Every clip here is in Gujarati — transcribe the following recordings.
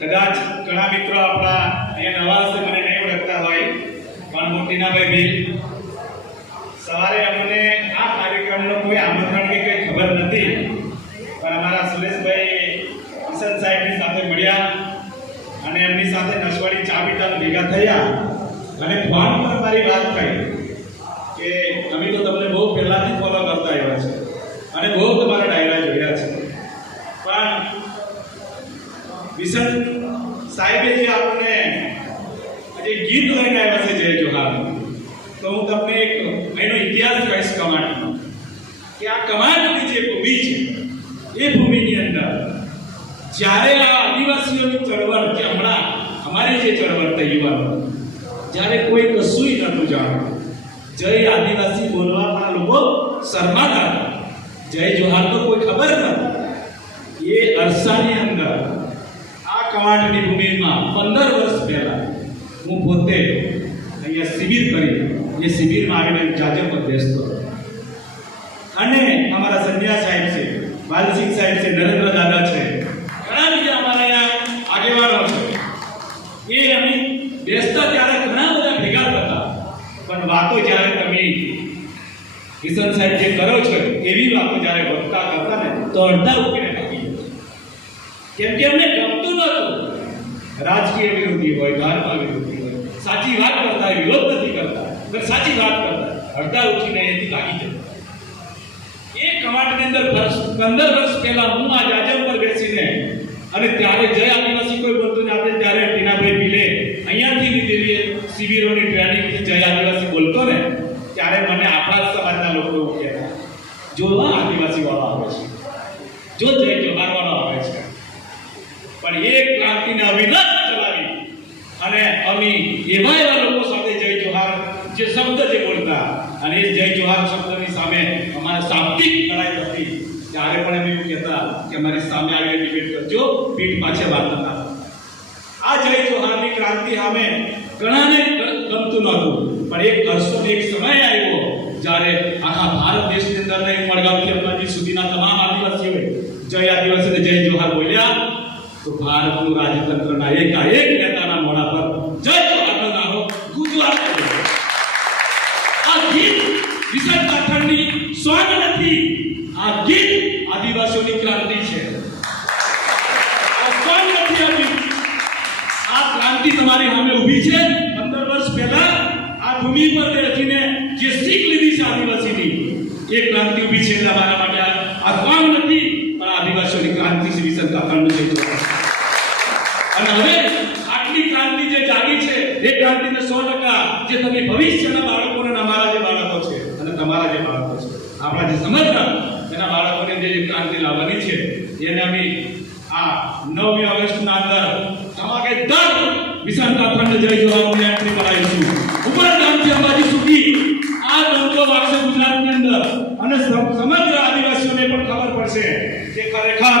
કદાચ ઘણા મિત્રો આપણા અહીંયા નવા હશે, મને નહીં ઓળખતા હોય, પણ મોટીનાભાઈ ભીલ સવારે અમને આ કાર્યક્રમનો કોઈ આમંત્રણ કે કંઈ ખબર નથી, પણ અમારા સુરેશભાઈ કિશન સાહેબની સાથે મળ્યા અને એમની સાથે નસવાડી ચા પીતા ભેગા થયા અને ફોન પર મારી વાત થઈ કે અમે તો તમને બહુ પહેલાથી ફોલો કરતા આવ્યા છે અને બહુ તમારા ડાયરા જોયા છે, પણ કિશન સાહેબે જે આપણને જે ગીત લઈને આવ્યા છે જય જોહાર, તો હું તમને એક એનો ઇતિહાસ કહીશ કમાન્ડનો કે આ કમાન્ડની જે ભૂમિ છે એ ભૂમિની અંદર જ્યારે આ આદિવાસીઓની ચળવળ કે હમણાં અમારી જે ચળવળ થઈ યુવાનો, જ્યારે કોઈ કશું નહોતું જાણતું, જય આદિવાસી બોલવાના લોકો શરમાતા હતા, જય જોહાર તો કોઈ ખબર નથી, એ અરસાની અંદર આ કવાંટની ભૂમિમાં 15 વર્ષ પહેલા હું પોતે અહીંયા શિબિર કરી, એ શિબિરમાં આવીને જાજર પર બેસતો અને અમારા સંધ્યા સાહેબ છે, વાલસિંહ સાહેબ છે, નરેન્દ્ર દાદા છે, ઘણા બીજા અમારા અહીંયા આગેવાનો છે, એ અમે બેસતા ત્યારે ઘણા બધા ભેગા થતા, પણ વાતો જ્યારે તમે કિશન સાહેબ જે કરો છો એવી વાતો જ્યારે વક્તા કરતા ને તો અડધા ઉકેલે નથી, કેમ કે અમને ગમતું નહોતું રાજકીય વિરોધી હોય, ધર્મ વિરોધી હોય, સાચી વાત કરતા વિરોધ નથી કરતા, પણ સાચી વાત કરતા અડધા ઉઠીને એથી લાગી જતા. એ કવાંટની અંદર 15 વર્ષ પહેલા હું આ જાજર પર બેસીને અને ત્યારે જય આદિવાસી કોઈ બોલતું ને આપણે ત્યારે ટીનાભાઈ ભીલે અહીંયાથી લીધેલી શિબિરોની ટ્રેનિંગથી જય આદિવાસી બોલતો ને ત્યારે મને આપણા સમાજના લોકો કહેતા, જો આદિવાસી વાળો આવે છે, જો જય જોહાર વાળો આવે છે, પણ એ ક્રાંતિને અવિરત ચલાવી અને અમે એવા લોકો સાથે જય જોહાર જે શબ્દ જે બોલતા અને એ જય જોહાર શબ્દની સામે અમારે શાબ્દિક લડાઈ હતી, ત્યારે પણ એમ એવું કહેતા કે અમારી સામે આવીને ડિબેટ કરજો, પીઠ પાછે વાત ના. આ જય જોહારની ક્રાંતિ સામે ઘણાને ગમતું નહોતું, પણ એક વર્ષનો એક સમય આવ્યો જ્યારે આખા ભારત દેશની અંદર ને મડગામથી અંબાજી સુધીના તમામ આદિવાસીઓએ જય આદિવાસી જય જોહાર બોલ્યા, તો ભારતનું રાજતંત્રના એકાએક નેતાના મોઢા પર જય જોહારનો નારો ગુંજવાતો. આ ગીત કિશન પાઠકની સોંગ નથી, આ ગીત આદિવાસીઓની ક્રાંતિ છે, આ સોંગ નથી. આ ક્રાંતિ તમારી સામે ઊભી છે. 15 વર્ષ પહેલા આ ભૂમિ પર બેસીને જે શીખ લીધી છે આદિવાસીની, એ ક્રાંતિ ઊભી છે. એટલે અમારા માટે આ સોંગ નથી, પણ આદિવાસીઓની ક્રાંતિ છે કિશન કાકાનું છે. અને હવે આટલી ક્રાંતિ જે જાગી છે એ ક્રાંતિને 100% જે તમે ભવિષ્યના બાળકોને, અમારા જે બાળકો છે અને તમારા જે બાળકો છે, આપણા જે સમજદાર એના બાળકોને જે ક્રાંતિ લાવવાની છે, એને અમે આ 9મી ઓગસ્ટના અંદર ધમાકેદાર કિશન કાકાને જય જોહારની એન્ટ્રી કરાવીશું. ઉપરગામથી અંબાજી સુધી આ ડંકો વાગશે ગુજરાતની અંદર અને સમગ્ર આદિવાસીઓને પણ ખબર પડશે કે ખરેખર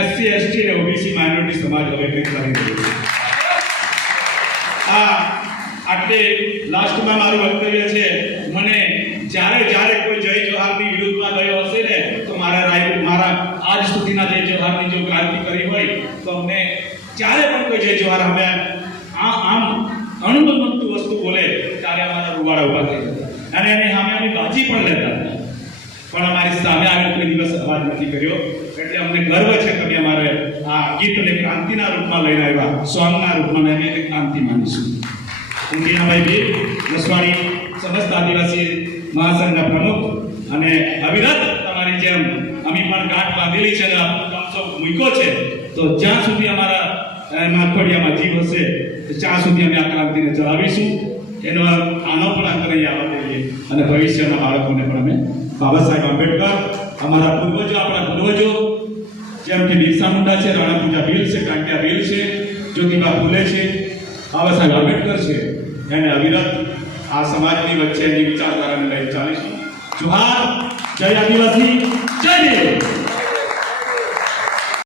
એસસી એસટી અને ઓબીસી માઇનોરિટી સમાજ હવે કંઈક કરી રહ્યું છે. આટલે લાસ્ટમાં મારું વક્તવ્ય છે, મને જ્યારે કોઈ જય જોહારની વિરુદ્ધમાં ગયો હશે ને તો મારા આજ સુધીના જય જોહારની જો ક્રાંતિ કરી હોય તો અમને જ્યારે પણ કોઈ જય જોહાર અમે આમ અણબંધુ વસ્તુ બોલે ત્યારે અમારા રૂવાડા ઉભા થઈ જતા અને એને સામે અમે બાજી પણ લેતા, પણ અમારી સામે આવીને કોઈ દિવસ અવાજ નથી કર્યો. એટલે અમને ગર્વ છે કે અમારે આ ગીતને ક્રાંતિના રૂપમાં લઈને આવ્યા, સોંગના રૂપમાં લઈને એને ક્રાંતિ માનીશું. હું ટીનાભાઈ ભીલ, નસવાડી સમસ્ત આદિવાસી મહાસંઘના પ્રમુખ, અને અવિરત તમારી જેમ અમે પણ ગાંઠ બાંધેલી છે અને કામસો મૂક્યો છે, તો જ્યાં સુધી અમારા માથોડિયામાં જીવ હશે ત્યાં સુધી અમે આ ક્રાંતિને ચલાવીશું. એનો આનો પણ અંતરય આવવા દઈએ અને ભવિષ્યના બાળકોને પણ અમે બાબા સાહેબ આંબેડકર, અમારા પૂર્વજો, આપણા પૂર્વજો જેમ કે બિરસા મુંડા છે, રાણા પૂજા ભીલ છે, કાંટિયા ભીલ છે, જ્યોતિબા ફૂલે છે, બાબા સાહેબ આંબેડકર છે, એને અવિરત આ સમાજની વચ્ચે એની વિચારધારાને લઈ ચાલીશું. જોહાર, જય આદિવાસી, જય દેવ.